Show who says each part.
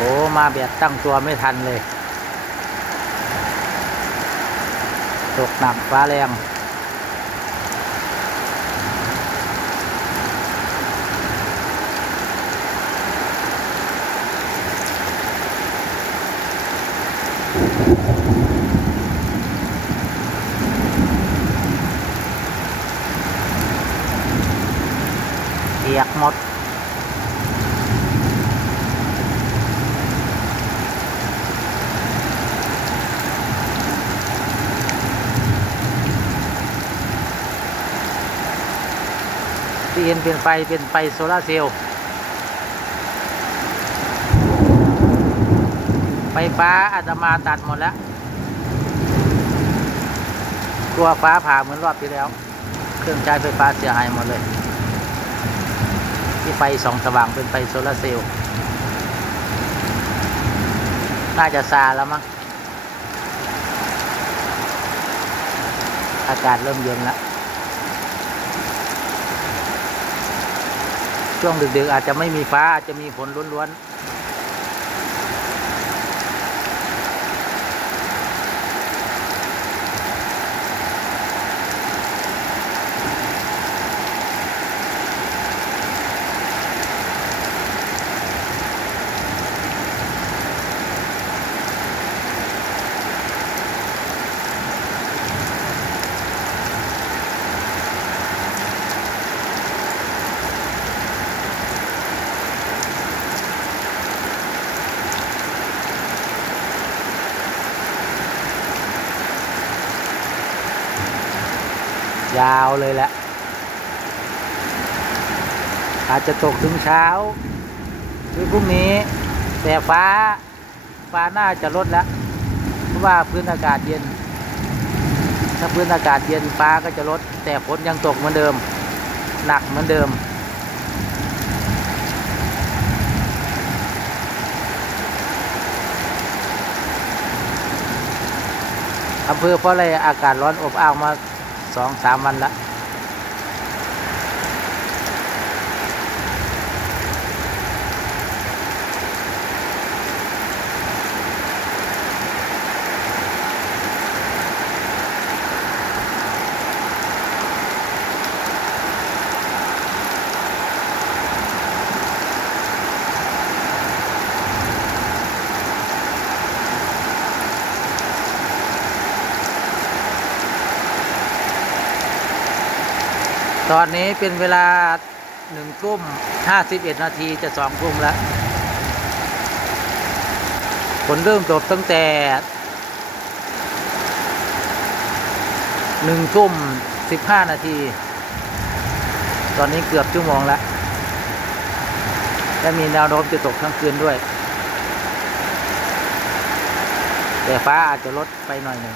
Speaker 1: โอ้มาแบบตั้งตัวไม่ทันเลย ตกหนักฟ้าแรงเปียกหมด ที่เห็นเป็นไฟเป็นไฟโซลาร์เซลล์ไฟฟ้าอาตมาตัดหมดแล้ว กลัวฟ้าผ่าเหมือนรอบที่แล้ว เครื่องใช้ไฟฟ้าเสียหายหมดเลย ที่ไฟสองสว่างเป็นไฟโซลาร์เซลล์น่าจะซาแล้วมั้งอากาศเริ่มเย็นแล้ว ช่วงดึกๆอาจจะไม่มีฟ้าอาจจะมีฝนล้วนๆ ยาวเลยแหละ อาจจะตกถึงเช้าหรือพรุ่งนี้ แต่ฟ้า ฟ้าน่าจะลดแล้ว เพราะว่าพื้นอากาศเย็น ถ้าพื้นอากาศเย็นฟ้าก็จะลด แต่ฝนยังตกเหมือนเดิม หนักเหมือนเดิมอำเภอเพราะอะไรอากาศร้อนอบอ้าวมา สองสามวันละ ตอนนี้เป็นเวลาหนึ่งทุ่มห้าสิบเอ็ดนาทีจะสองทุ่มแล้วฝนเริ่มตกตั้งแต่หนึ่งทุ่มสิบห้านาที ตอนนี้เกือบชั่วโมงแล้ว และมีแนวโน้มจะตกทั้งคืนด้วย แต่ฟ้าอาจจะลดไปหน่อยหนึ่ง